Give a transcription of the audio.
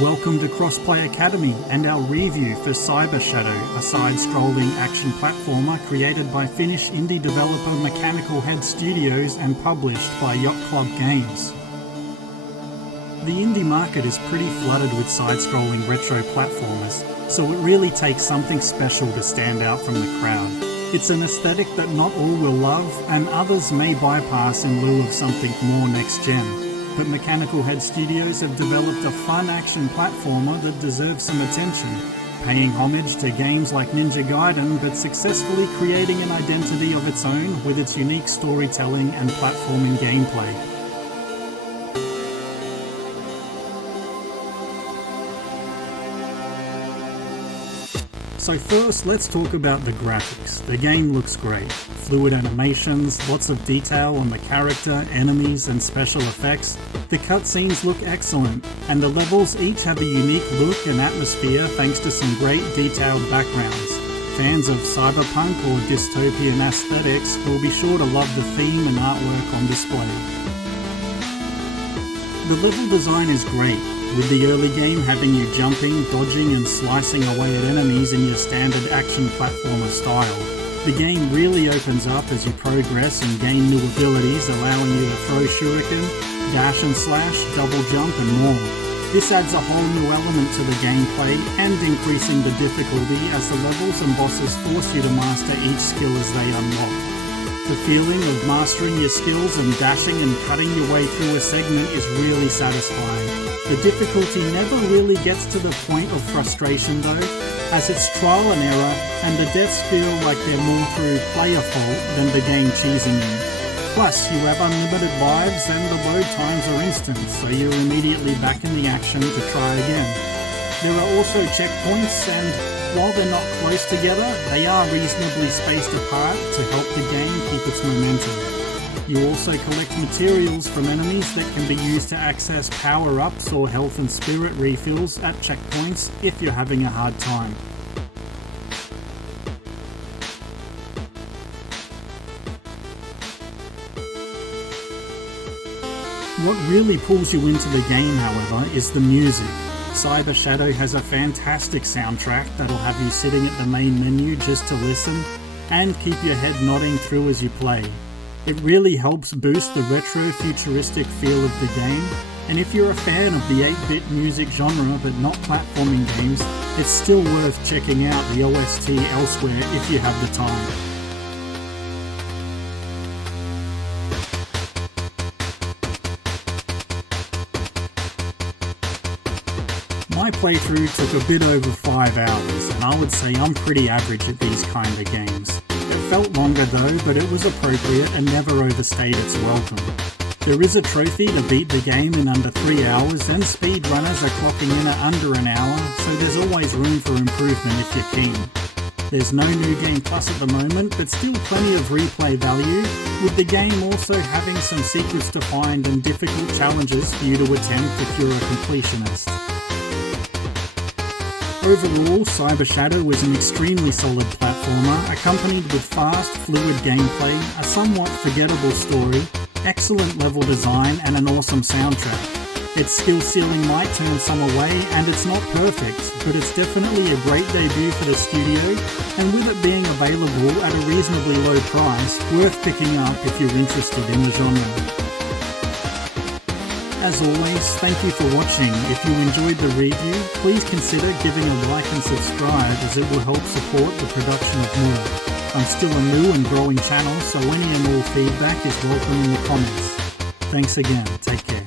Welcome to Crossplay Academy and our review for Cyber Shadow, a side-scrolling action platformer created by Finnish indie developer Mechanical Head Studios and published by Yacht Club Games. The indie market is pretty flooded with side-scrolling retro platformers, so it really takes something special to stand out from the crowd. It's an aesthetic that not all will love, and others may bypass in lieu of something more next-gen. But Mechanical Head Studios have developed a fun action platformer that deserves some attention, paying homage to games like Ninja Gaiden but successfully creating an identity of its own with its unique storytelling and platforming gameplay. So first, let's talk about the graphics. The game looks great. Fluid animations, lots of detail on the character, enemies, and special effects. The cutscenes look excellent, and the levels each have a unique look and atmosphere thanks to some great detailed backgrounds. Fans of cyberpunk or dystopian aesthetics will be sure to love the theme and artwork on display. The level design is great, with the early game having you jumping, dodging and slicing away at enemies in your standard action platformer style. The game really opens up as you progress and gain new abilities, allowing you to throw shuriken, dash and slash, double jump and more. This adds a whole new element to the gameplay and increasing the difficulty as the levels and bosses force you to master each skill as they unlock. The feeling of mastering your skills and dashing and cutting your way through a segment is really satisfying. The difficulty never really gets to the point of frustration though, as it's trial and error and the deaths feel like they're more through player fault than the game cheesing you. Plus, you have unlimited lives and the load times are instant, so you're immediately back in the action to try again. There are also checkpoints, and while they're not close together, they are reasonably spaced apart to help the game keep its momentum. You also collect materials from enemies that can be used to access power-ups or health and spirit refills at checkpoints if you're having a hard time. What really pulls you into the game, however, is the music. Cyber Shadow has a fantastic soundtrack that'll have you sitting at the main menu just to listen and keep your head nodding through as you play. It really helps boost the retro-futuristic feel of the game, and if you're a fan of the 8-bit music genre but not platforming games, it's still worth checking out the OST elsewhere if you have the time. My playthrough took a bit over 5 hours, and I would say I'm pretty average at these kind of games. It felt longer though, but it was appropriate and never overstayed its welcome. There is a trophy to beat the game in under 3 hours, and speedrunners are clocking in at under an hour, so there's always room for improvement if you're keen. There's no New Game Plus at the moment, but still plenty of replay value, with the game also having some secrets to find and difficult challenges for you to attempt if you're a completionist. Overall, Cyber Shadow is an extremely solid platformer, accompanied with fast, fluid gameplay, a somewhat forgettable story, excellent level design and an awesome soundtrack. Its skill ceiling might turn some away, and it's not perfect, but it's definitely a great debut for the studio, and with it being available at a reasonably low price, worth picking up if you're interested in the genre. As always, thank you for watching. If you enjoyed the review, please consider giving a like and subscribe, as it will help support the production of more. I'm still a new and growing channel, so any and all feedback is welcome in the comments. Thanks again, take care.